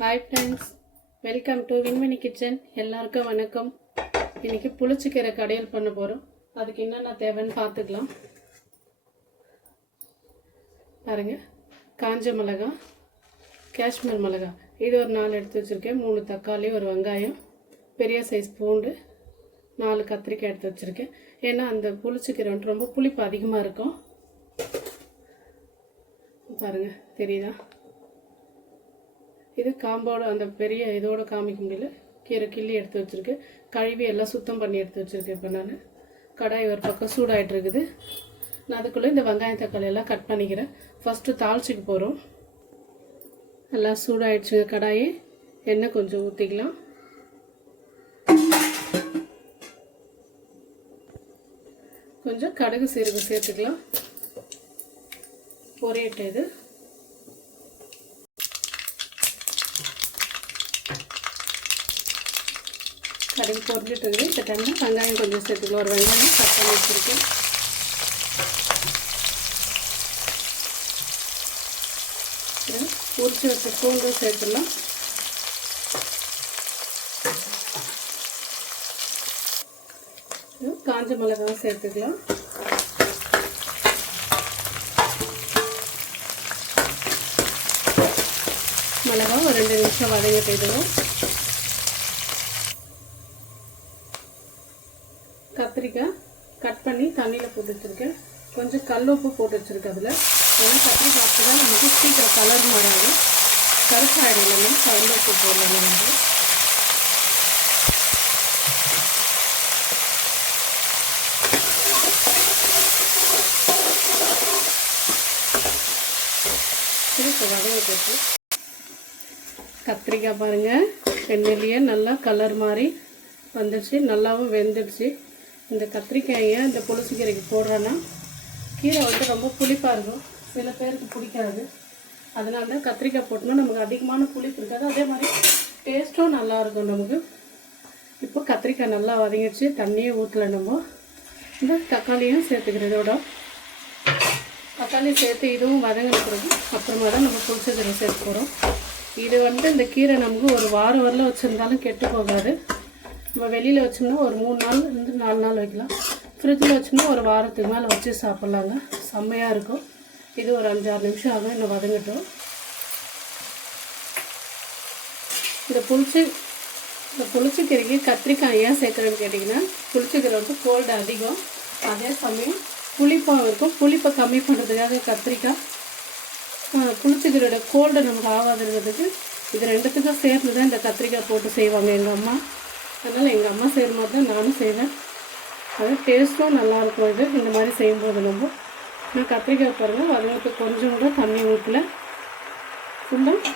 Hi friends welcome to Vinmani kitchen எல்லாருக்கும் வணக்கம். இன்னைக்கு புளிச்சிக்கீரை கடையில் பண்ண போகிறோம் அதுக்கு என்னென்ன தேவைன்னு பார்த்துக்கலாம். பாருங்கள் காஞ்ச மிளகா காஷ்மீர் மிளகா. இது ஒரு நாலு எடுத்து வச்சுருக்கேன். மூணு தக்காளி ஒரு வெங்காயம் பெரிய சைஸ் பூண்டு நாலு கத்திரிக்காய் எடுத்து வச்சுருக்கேன். ஏன்னா அந்த புளிச்சிக்கீரை வந்துட்டு ரொம்ப புளிப்பு அதிகமாக இருக்கும். பாருங்க. தெரியுதா? இது காம்போட அந்த பெரிய இதோட காமிக்க முடியல கீரை கிள்ளி எடுத்து வச்சுருக்கேன் கழுவி எல்லாம் சுத்தம் பண்ணி எடுத்து வச்சுருக்கேன் இப்போ நான். கடாய் ஒரு பக்கம் சூடாயிட்டு இருக்குது. நான் அதுக்குள்ளே இந்த வெங்காயம் தக்காளி எல்லாம் கட் பண்ணிக்கிறேன். ஃபஸ்ட்டு தாளிச்சிக்கு போகிறோம் எல்லாம் சூடாகிடுச்சுங்க கடாயி. எண்ணெய் கொஞ்சம் ஊற்றிக்கலாம் கொஞ்சம் கடுகு சீரகம் சேர்த்துக்கலாம். பொரியட்டு இது. கடுகு பொறிஞ்சிட்டு இருக்குது இந்த டைமில் வெங்காயம் கொஞ்சம் சேர்த்துக்கலாம் ஒரு வெங்காயம் கட் பண்ணி வச்சுருக்கேன். உரிச்சு வச்ச பூண்டும் சேர்த்துடலாம். காஞ்ச மிளகாவும் சேர்த்துக்கலாம். மிளகா ஒரு ரெண்டு நிமிஷம் வதங்கிட்டு இதுவும் கத்திரிக்காய் கட் பண்ணி தண்ணியில் போட்டு வச்சுருக்கேன். கொஞ்சம் கல் உப்பு போட்டு வச்சுருக்கேன் அதில். ஏன்னா கத்திரிக்காய் அப்போ தான் நமக்கு சீக்கிரம் கலர் மாறாது. கருப்பாயிடும் இல்லைன்னா கல் உப்பு போடலாம் வந்து. இப்போ வதங்கிட்டு கத்திரிக்காய் பாருங்கள் எண்ணெயிலேயே நல்லா கலர் மாதிரி வந்துடுச்சு நல்லாவும் வெந்துடுச்சு. இந்த கத்திரிக்காயை இந்த புளிச்சக்கீரைக்கு போடுறோன்னா கீரை வந்து ரொம்ப புளிப்பாக இருக்கும். சில பேருக்கு பிடிக்காது. அதனால தான் கத்திரிக்காய் போட்டோம்னா நமக்கு அதிகமான புளிப்பு இருக்காது. அதே மாதிரி டேஸ்ட்டும் நல்லா இருக்கும் நமக்கு. இப்போ கத்திரிக்காய் நல்லா வதங்கிடுச்சு. தண்ணியே ஊற்றல நம்ம. இந்த தக்காளியும் சேர்த்துக்கிறோம் இதோட. தக்காளி சேர்த்து இதுவும் வதங்கின பிறகு அப்புறமா தான் நம்ம புளிச்சக்கீரை சேர்த்து போகிறோம் இது வந்து இந்த கீரை நமக்கு ஒரு வாரம் வரல வச்சுருந்தாலும் கெட்டு போகாது. நம்ம வெளியில் வச்சோம்னா ஒரு மூணு நாள் இருந்து நாலு நாள் வைக்கலாம். ஃப்ரிட்ஜில் வச்சோம்னா ஒரு வாரத்துக்கு மேலே வச்சு சாப்பிட்லாங்க. செம்மையாக இருக்கும். இது ஒரு அஞ்சாறு நிமிஷம் ஆகும் இன்னும் வதங்கட்டும். இந்த புளிச்சு இந்த புளிச்சக்கீரைக்கு கத்திரிக்காய் ஏன் சேர்க்குறேன்னு கேட்டிங்கன்னா புளிச்சக்கீரை வந்து கோல்டு அதிகம். அதே சமயம் புளிப்பாக இருக்கும். புளிப்பை கம்மி பண்ணுறதுக்காக கத்திரிக்காய் புளிச்சக்கீரையோட கோல்டு நமக்கு ஆகாதுங்கிறதுக்கு இது ரெண்டுத்துக்கும் சேர்ந்து தான் இந்த கத்திரிக்காய் போட்டு செய்வாங்க எங்கள் அம்மா. அதனால் எங்கள் அம்மா செய்கிற மாதிரி தான் நானும் செய்வேன். அது டேஸ்ட்டும் நல்லாயிருக்கும் இது இந்த மாதிரி செய்யும்போது நம்ம. நான் கத்திரிக்காய் பாருங்கள் அதுக்கு கொஞ்சம் கூட தண்ணி ஊற்றல ஃபுல்லாக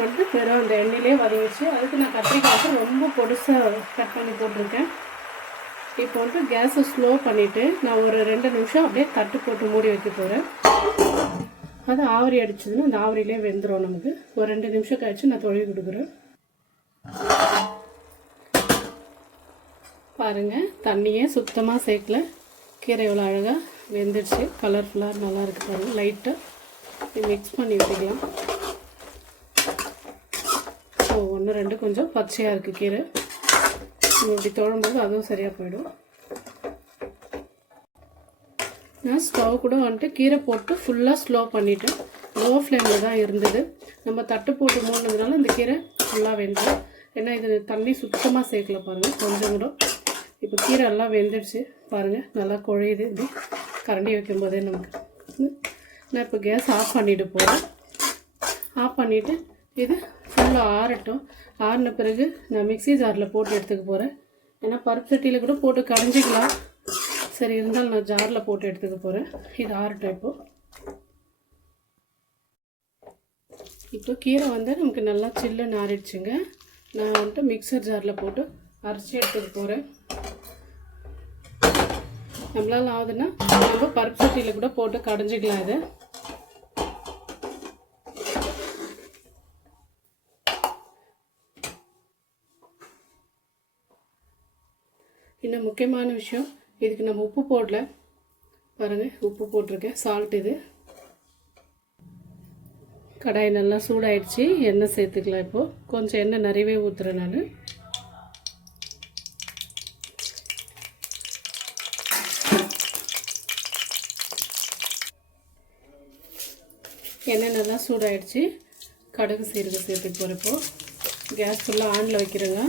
வந்து வெறும் அந்த எண்ணெயிலே வதங்கிச்சு அதுக்கு நான் கத்திரிக்காய்க்கு ரொம்ப பொடுசாக கட் பண்ணி போட்டிருக்கேன். இப்போ வந்து கேஸை ஸ்லோ பண்ணிவிட்டு நான் ஒரு ரெண்டு நிமிஷம் அப்படியே தட்டு போட்டு மூடி வைக்க போகிறேன் அது ஆவரி அடிச்சதுன்னா அந்த ஆவரியிலே வெந்துடும் நமக்கு. ஒரு ரெண்டு நிமிஷம் கழிச்சு நான் தொழில் கொடுக்குறேன். பாருங்கள் தண்ணியே சுத்தமாக சேர்க்கல. கீரை எவ்வளோ அழகாக வெந்துடுச்சு. கலர்ஃபுல்லாக நல்லா இருக்குது பாருங்கள் லைட்டாக மிக்ஸ் பண்ணி விட்டுக்கலாம் ஸோ ஒன்று ரெண்டு கொஞ்சம் பச்சையாக இருக்குது கீரை. இப்படி தொழும்போது அதுவும் சரியாக போயிடும். நான் ஸ்டவ் கூட வந்துட்டு கீரை போட்டு ஃபுல்லாக ஸ்லோ பண்ணிவிட்டேன் லோ ஃப்ளேமில் தான் இருந்தது. நம்ம தட்டு போட்டு மூணுனதுனால இந்த கீரை ஃபுல்லாக வெந்துடும் ஏன்னா இது தண்ணி சுத்தமாக சேர்க்கல பாருங்கள் கொஞ்சம் கூட. கீரை எல்லாம் வெந்துடுச்சு. பாருங்கள் நல்லா குழையுது. இப்படி கரண்டி வைக்கும்போதே நமக்கு. நான் இப்போ கேஸ் ஆஃப் பண்ணிவிட்டு போகிறேன் ஆஃப் பண்ணிவிட்டு இது ஃபுல்லாக ஆறட்டும். ஆறின பிறகு நான் மிக்ஸி ஜாரில் போட்டு எடுத்துக்க போகிறேன் ஏன்னா பருப்பு சட்டியில் கூட போட்டு கடைஞ்சிக்கலாம். சரி இருந்தாலும் நான் ஜாரில் போட்டு எடுத்துக்க போகிறேன் இது ஆறட்டும் இப்போது இப்போ கீரை வந்து நமக்கு நல்லா சில்லுன்னு ஆறிடுச்சுங்க. நான் வந்துட்டு மிக்சர் ஜாரில் போட்டு அரைச்சி எடுத்துக்க போகிறேன் நம்மளால் ஆகுதுன்னா நம்ம பருப்பு சட்டியில் கூட போட்டு கடைஞ்சிக்கலாம் இது. இன்னும் முக்கியமான விஷயம் இதுக்கு நம்ம உப்பு போடல. பாருங்கள் உப்பு போட்டிருக்கேன் சால்ட் இது. கடாய் நல்லா சூடாயிடுச்சு எண்ணெய் சேர்த்துக்கலாம் இப்போது கொஞ்சம் எண்ணெய் நிறையவே ஊற்றுறேன் நான். எண்ணெய் நல்லா சூடாயிடுச்சு. கடுகு சீரகம் சேர்த்து போகிறப்போ கேஸ் ஃபுல்லாக ஆனில் வைக்கிறேங்க.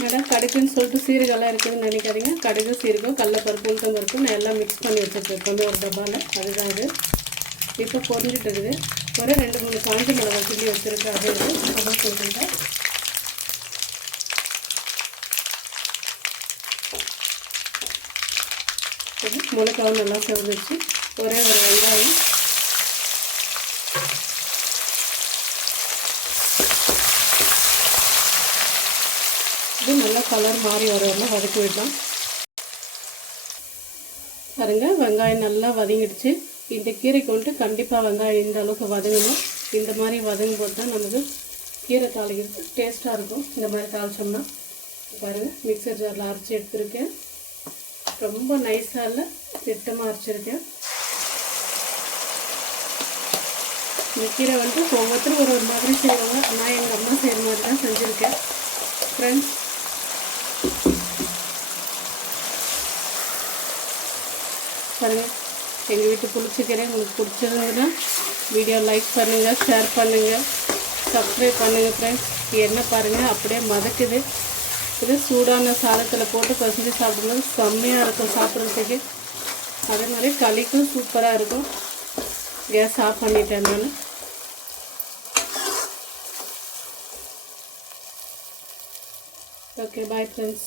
மேடம் கடுகுன்னு சொல்லிட்டு சீரகம்லாம் இருக்குதுன்னு நினைக்காதீங்க. கடுகு சீரகம் கடலப்பருப்பு உளுத்தம் பருப்பு நான் எல்லாம் மிக்ஸ் பண்ணி வச்சுருக்கேன். வந்து ஒரு டப்பாவில் அதுதான் இது. இப்போ பொறிஞ்சிட்டு இருக்குது. ஒரு ரெண்டு மூணு காஞ்சி மிளகாய் கிள்ளி வச்சுருக்கேன். அது இது. அதான் சொல்லிட்டேன் மிளகாவும் நல்லா செவந்துச்சு ஒரே ஒரு வெங்காயம். இது நல்லா கலர் மாறி வரலாம் வதக்கி விடலாம். பாருங்க வெங்காயம் நல்லா வதங்கிடுச்சு. இந்த கீரைக்கு வந்துட்டு கண்டிப்பாக வெங்காயம் இந்த அளவுக்கு வதங்கணும். இந்த மாதிரி வதங்கும் போது தான் நமக்கு கீரை தாளிக்கிறது டேஸ்ட்டாக இருக்கும். இந்த மாதிரி தாளிச்சோம்னா. பாருங்கள் மிக்சர் ஜாரில் அரைச்சி எடுத்துருக்கேன். ரொம்ப நைஸாக இல்லை? திட்டமாக அரைச்சிருக்கேன். இந்த கீரை வந்து ஒவ்வொருத்தரும் ஒரு ஒரு மாதிரி செய்வாங்க. நான் எங்கள் அம்மா செய்கிற மாதிரி தான் செஞ்சுருக்கேன். ஃப்ரெண்ட்ஸ் பாருங்கள் எங்கள் வீட்டு பிடிச்சிக்கிறேன் உங்களுக்கு பிடிச்சிருந்ததுன்னா வீடியோ லைக் பண்ணுங்கள் ஷேர் பண்ணுங்கள் சப்ஸ்கிரைப் பண்ணுங்கள் ஃப்ரெண்ட்ஸ் என்ன பாருங்கள் அப்படியே மதக்குது. இது சூடான சாதத்தில் போட்டு பசஞ்சு சாப்பிடும்போது செம்மையாக இருக்கும் சாப்பிட்றதுக்கு. அதே மாதிரி களிக்கும் சூப்பராக இருக்கும். கேஸ் ஆஃப் பண்ணிட்டேன் நான். Okay bye friends